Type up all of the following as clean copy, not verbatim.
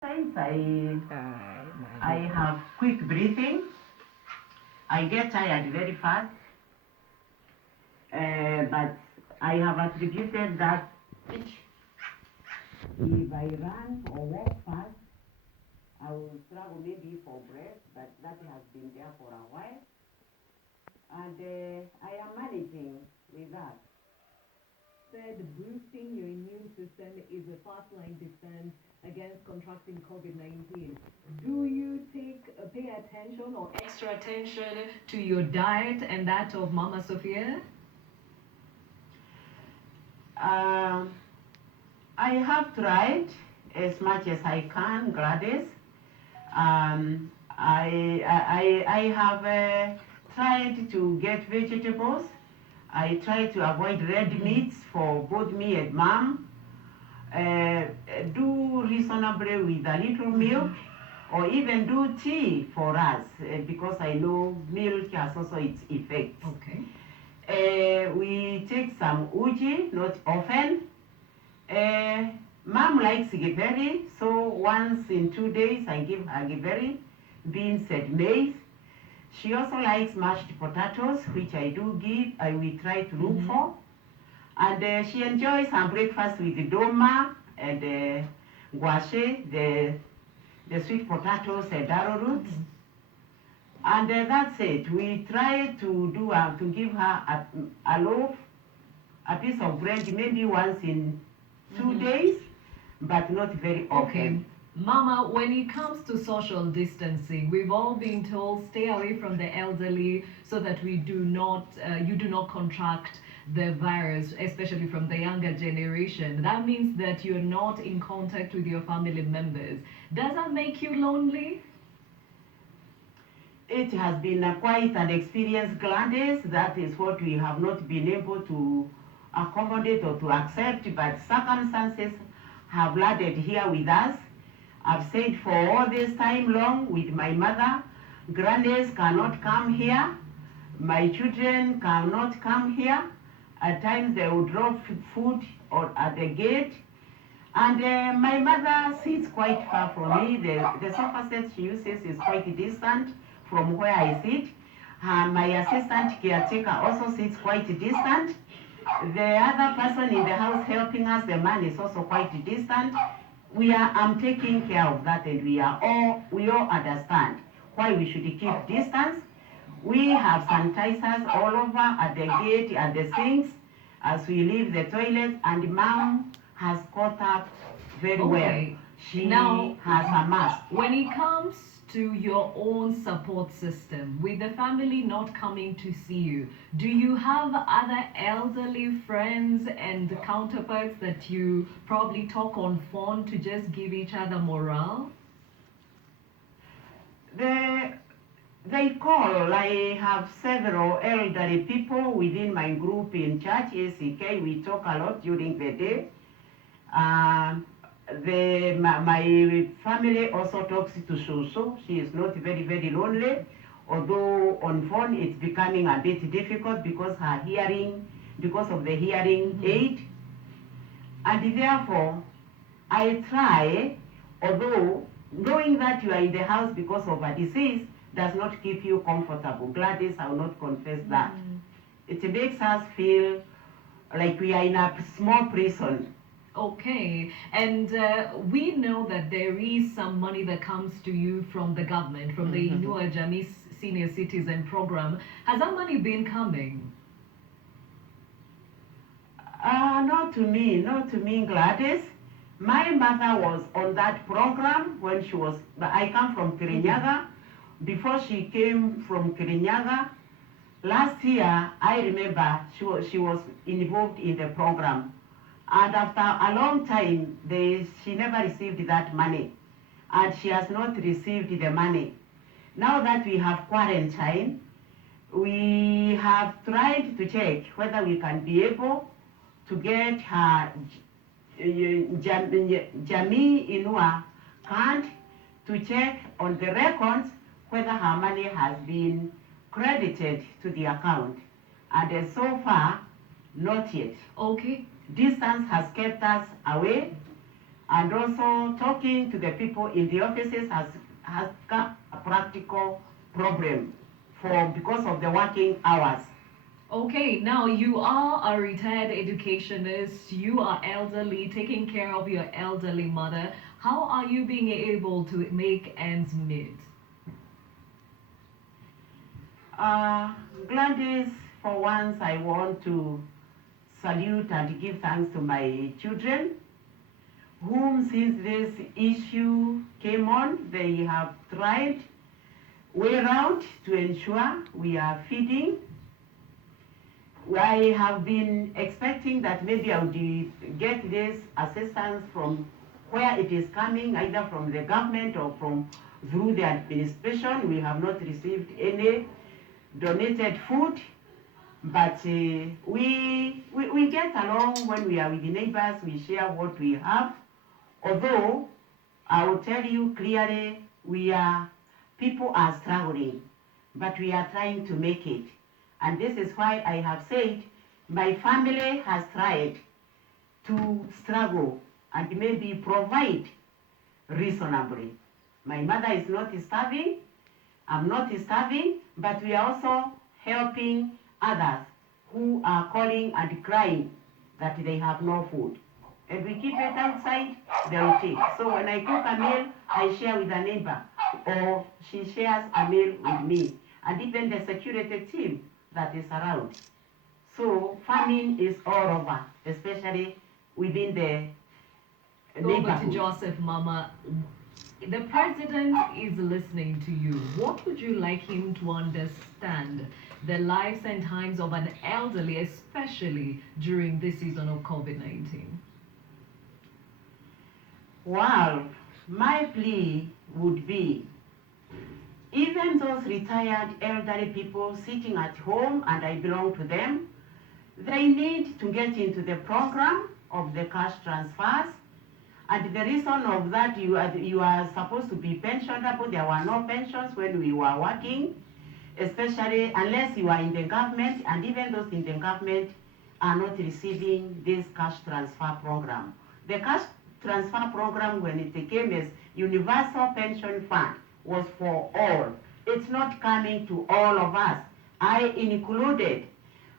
Sometimes I have quick breathing. I get tired very fast, but I have attributed that if I run or walk fast, I will struggle maybe for breath, but that has been there for a while, and I am managing with that. Said boosting your immune system is a first-line defense against contracting COVID-19. Do you pay attention or extra attention to your diet and that of Mama Sophia? I have tried as much as I can, Gladys. I have tried to get vegetables. I try to avoid red meats for both me and mom. Do reasonably with a little milk, or even do tea for us, because I know milk has also its effects. Okay. We take some uji, not often. Mom likes githeri, so once in 2 days I give her githeri, beans and maize. She also likes mashed potatoes, which I do give, we try to look for. And she enjoys her breakfast with doma and guache, the sweet potatoes and arrow roots. And that's it. We try to do to give her a loaf, a piece of bread, maybe once in 2 days, but not very often. Okay. Mama, when it comes to social distancing, we've all been told stay away from the elderly so that you do not contract the virus, especially from the younger generation. That means that you're not in contact with your family members. Does that make you lonely? It has been quite an experience, Gladys. That is what we have not been able to accommodate or to accept, but circumstances have landed here with us. I've said for all this time long with my mother, grannies cannot come here, my children cannot come here. At times they will drop food or at the gate, and my mother sits quite far from me. The sofa set she uses is quite distant from where I sit. My assistant caretaker also sits quite distant. The other person in the house helping us, the man, is also quite distant. I'm taking care of that, and we all understand why we should keep distance. We have sanitizers all over at the gate, at the sinks, as we leave the toilet, and mom has caught up very well. She now has a mask. When it comes to your own support system, with the family not coming to see you, do you have other elderly friends and counterparts that you probably talk on phone to just give each other morale? They call. I have several elderly people within my group in church, ACK. We talk a lot during the day. My family also talks to Susu. She is not very, very lonely, although on phone it's becoming a bit difficult because of the hearing aid. And therefore, I try, although knowing that you are in the house because of a disease does not keep you comfortable. Gladys, I will not confess that. It makes us feel like we are in a small prison. Okay, and we know that there is some money that comes to you from the government, from the Inua Jamii Senior Citizen Program. Has that money been coming? Not to me, Gladys. My mother was on that program when I come from Kirinyaga. Before she came from Kirinyaga, last year, I remember she was involved in the program. And after a long time, she never received that money. And she has not received the money. Now that we have quarantine, we have tried to check whether we can be able to get her Jamii Inua card to check on the records whether her money has been credited to the account. And so far, not yet. Okay. Distance has kept us away, And also talking to the people in the offices has got a practical problem because of the working hours. Okay, now you are a retired educationist, you are elderly, taking care of your elderly mother. How are you being able to make ends meet? Gladys, for once I want to salute and give thanks to my children, whom since this issue came on, they have tried way round to ensure we are feeding. I have been expecting that maybe I would get this assistance from where it is coming, either from the government or through the administration. We have not received any donated food, but we get along when we are with the neighbors. We share what we have. Although I will tell you clearly, people are struggling, but we are trying to make it. And this is why I have said my family has tried to struggle and maybe provide reasonably. My mother is not starving, I'm not starving, but we are also helping others who are calling and crying that they have no food. And we keep it outside, they will take. So when I cook a meal, I share with a neighbor, or she shares a meal with me, and even the security team that is around. So famine is all over, especially within the Over to neighborhood. Joseph, Mama. The president is listening to you. What would you like him to understand the lives and times of an elderly, especially during this season of COVID-19? Well, my plea would be, even those retired elderly people sitting at home, and I belong to them, they need to get into the program of the cash transfers. And the reason of that, you are supposed to be pensionable. There were no pensions when we were working, especially unless you are in the government, and even those in the government are not receiving this cash transfer program. The cash transfer program, when it came as Universal Pension Fund, was for all. It's not coming to all of us, I included.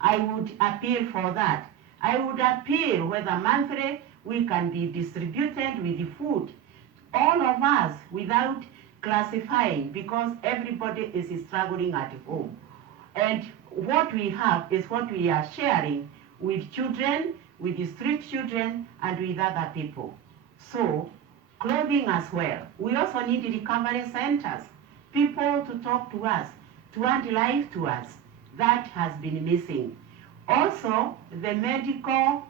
I would appeal for that. I would appeal whether monthly we can be distributed with the food, all of us, without classifying, because everybody is struggling at home. And what we have is what we are sharing with children, with the street children, and with other people. So, clothing as well. We also need recovery centers, people to talk to us, to add life to us. That has been missing. Also, the medical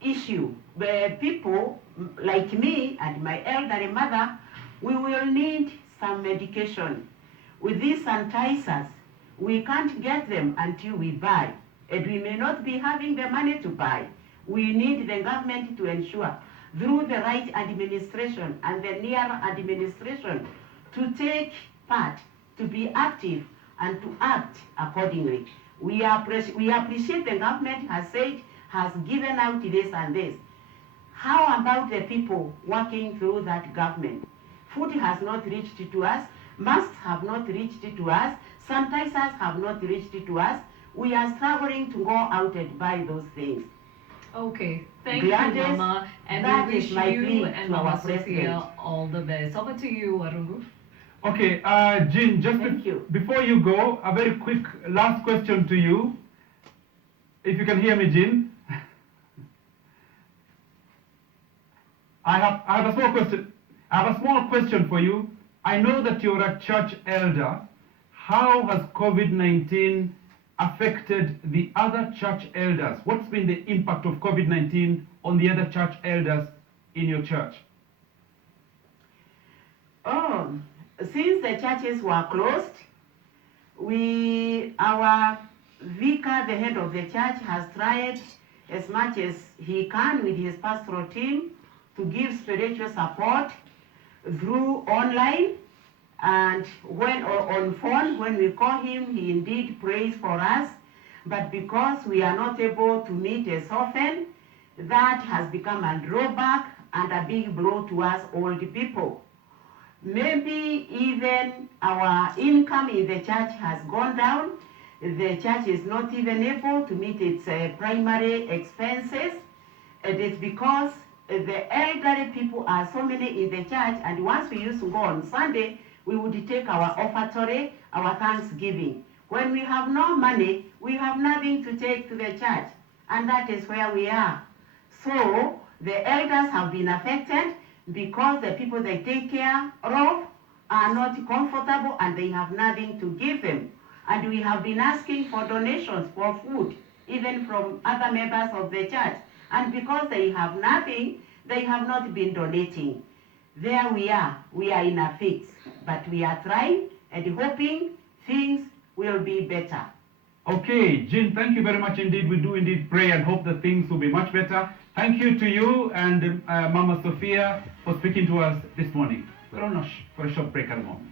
issue, where people like me and my elderly mother, we will need some medication. With these sanitizers, we can't get them until we buy, and we may not be having the money to buy. We need the government to ensure, through the right administration and the near administration, to take part, to be active, and to act accordingly. We appreciate the government has given out this and this. How about the people working through that government? Food has not reached to us, masks have not reached to us, sanitizers have not reached to us. We are struggling to go out and buy those things. Okay, thank Gladys, you, Mama, and that we is wish my you plea and to our Mama president. Sophia all the best. Over to you, Warungu. Okay, Jean, just Thank you. before you go, a very quick last question to you. If you can hear me, Jean. I have a small question. I have a small question for you. I know that you're a church elder. How has COVID-19 affected the other church elders? What's been the impact of COVID-19 on the other church elders in your church? Oh, since the churches were closed, our vicar, the head of the church, has tried as much as he can with his pastoral team to give spiritual support through online, and on phone, when we call him, he indeed prays for us. But because we are not able to meet as often, that has become a drawback, and a big blow to us old people. Maybe even our income in the church has gone down. The church is not even able to meet its primary expenses. It is because the elderly people are so many in the church, and once we used to go on Sunday, we would take our offertory, our thanksgiving. When we have no money, we have nothing to take to the church, and that is where we are. So the elders have been affected because the people they take care of are not comfortable and they have nothing to give them. And we have been asking for donations for food, even from other members of the church. And because they have nothing, they have not been donating. There we are in a fix. But we are trying and hoping things will be better. Okay, Jean, thank you very much indeed. We do indeed pray and hope that things will be much better. Thank you to you and Mama Sophia for speaking to us this morning. We're on for a short break at the moment.